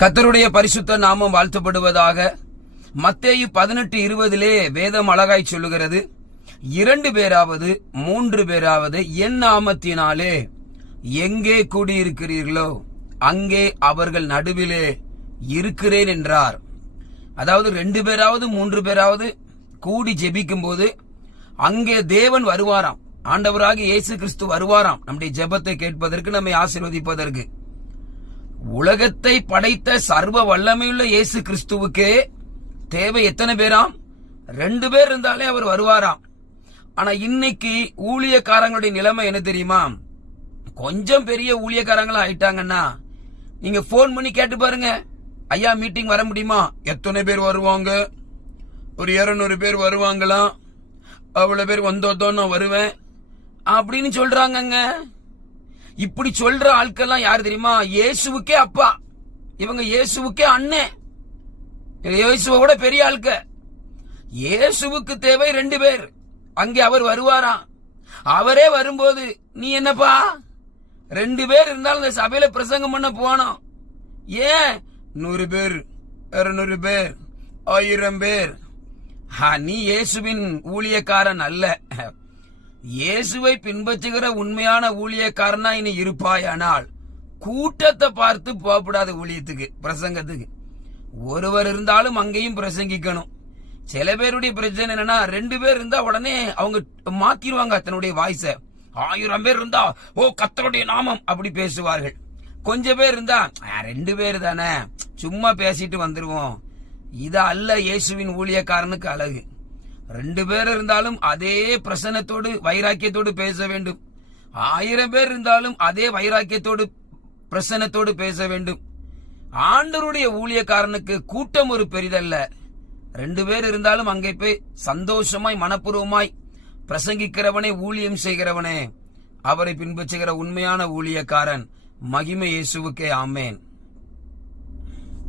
கர்த்தருடைய பரிசுத்த நாமம் வாழ்த்தப்படுவதாக. மத்தேயு 18:20 வேதம் அழகாய் சொல்லுகிறது, 2 பேராவது 3 பேராவது என் நாமத்தினாலே எங்கே கூடியிருக்கிறீர்களோ அங்கே அவர்கள் நடுவிலே இருக்கிறேன் என்றார். அதாவது 2 பேராவது 3 பேராவது கூடி ஜெபிக்கும் போது அங்கே தேவன் வருவாராம். ஆண்டவராகிய இயேசு கிறிஸ்து வருவாராம் நம்முடைய ஜெபத்தை கேட்பதற்கு, நம்மை ஆசீர்வதிப்பதற்கு. உலகத்தை படைத்த சர்வ வல்லமையுள்ள இயேசு கிறிஸ்துவுக்கே தேவை எத்தனை பேராம்? 2 பேர் இருந்தாலே அவர் வருவாராம். ஆனா இன்னைக்கு ஊழியக்காரங்களுடைய நிலைமை என்ன தெரியுமா? கொஞ்சம் பெரிய ஊழியக்காரங்களா ஆயிட்டாங்கன்னா நீங்க போன் பண்ணி கேட்டு பாருங்க, ஐயா மீட்டிங் வர முடியுமா? எத்தனை பேர் வருவாங்க? ஒரு 200 பேர் வருவாங்களாம். அவ்வளவு பேர் வந்தோம் நான் வருவேன் அப்படின்னு சொல்றாங்க. இப்படி சொல்ற ஆட்கள்லாம் யாரு தெரியுமா? இயேசுவுக்கே அப்பா, இவங்க இயேசுவுக்கே அண்ணன், இயேசுவை விட பெரிய ஆட்க. இயேசுவுக்கு தேவை 2 பேர், அங்கே அவர் வருவாராம். அவரே வரும்போது நீ என்னப்பா 2 பேர் இருந்தாலும் இந்த சபையில பிரசங்கம் பண்ண போனோம். ஏன் 100 பேர் 200 பேர் 1000 பேர்? நீ இயேசுவின் ஊழியக்காரன் அல்ல. இயேசுவை பின்பற்றுகிற உண்மையான ஊழியக்காரனா இனி இருப்பாயானால் கூட்டத்தை பார்த்து போகக்கூடாது. ஊழியத்துக்கு பிரசங்கத்துக்கு ஒருவர் இருந்தாலும் அங்கேயும் பிரசங்கிக்கணும். சில பேருடைய பிரச்சனை என்னன்னா, 2 பேர் இருந்தா உடனே அவங்க மாத்திருவாங்க தன்னுடைய வாய்ஸ. 1000 பேர் இருந்தா ஓ கர்த்தருடைய நாமம் அப்படி பேசுவார்கள். கொஞ்சம் பேர் இருந்தா 2 பேர் தானே சும்மா பேசிட்டு வந்துருவோம். இது அல்ல இயேசுவின் ஊழியக்காரனுக்கு அழகு. 2 பேர் இருந்தாலும் அதே பிரசன்னத்தோடு வைராக்கியத்தோடு பேச வேண்டும். 1000 பேர் இருந்தாலும் அதே வைராக்கியத்தோடு பிரசன்னத்தோடு பேச வேண்டும். ஆண்டவருடைய ஊழியக்காரனுக்கு கூட்டம் ஒரு பெரிதல்ல. 2 பேர் இருந்தாலும் அங்கே போய் சந்தோஷமாய் மனப்பூர்வமாய் பிரசங்கிக்கிறவனே, ஊழியம் செய்கிறவனே, அவரை பின்பற்றுகிற உண்மையான ஊழியக்காரன். மகிமை இயேசுவுக்கே. ஆமேன்.